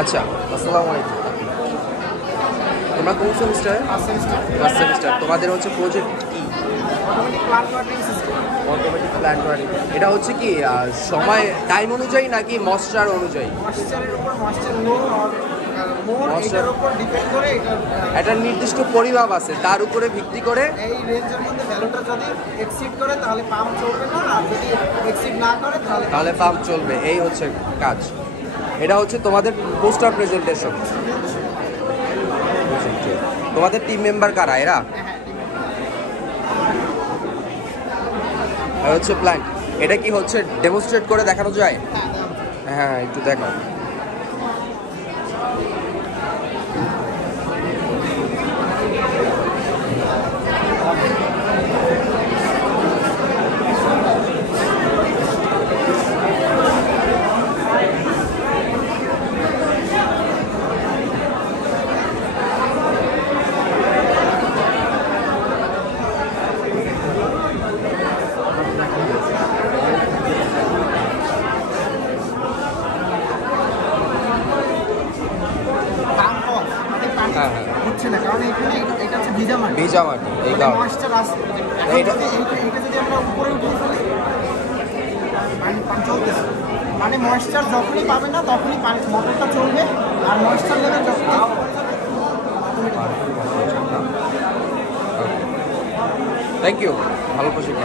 আচ্ছা, আসসালামু আলাইকুম। তোমরা কোন সেমিস্টারে? First semester. তোমাদের হচ্ছে প্রজেক্ট কি? Automatic plant working. এটা হচ্ছে কি সময় টাইম অনুযায়ী নাকি ময়েশ্চার অনুযায়ী? ময়েশ্চার একটা নির্দিষ্ট পরিমাপ আছে, তার উপরে ভিত্তি করে এই রেঞ্জের মধ্যে ভ্যালুটা যদি এক্সিড করে তাহলে পাম্প চলবে না, আর যদি এক্সিড না করে তাহলে পাম্প চলবে। এই হচ্ছে কাজ। এটা হচ্ছে তোমাদের পোস্টার প্রেজেন্টেশন। তোমাদের টিম মেম্বার কারা এরা? আর হচ্ছে প্ল্যান্ট। এটা কি হচ্ছে ডেমনস্ট্রেট করে দেখানো যায়? হ্যাঁ, একটু দেখো। হচ্ছে না, কারণ এখানে এটা হচ্ছে ভিজা মাটি, এই কারণে ময়েশ্চার আছে। এটা যদি আমরা উপরে উঠিয়ে ফেলি, পানি চলতেছে, মানে ময়েশ্চার যখনই পাবে না তখনই পানি মোটরটা চলবে, আর ময়েশ্চার লেভেল যখন থ্যাংক ইউ, ভালো প্রশিক্ষণ।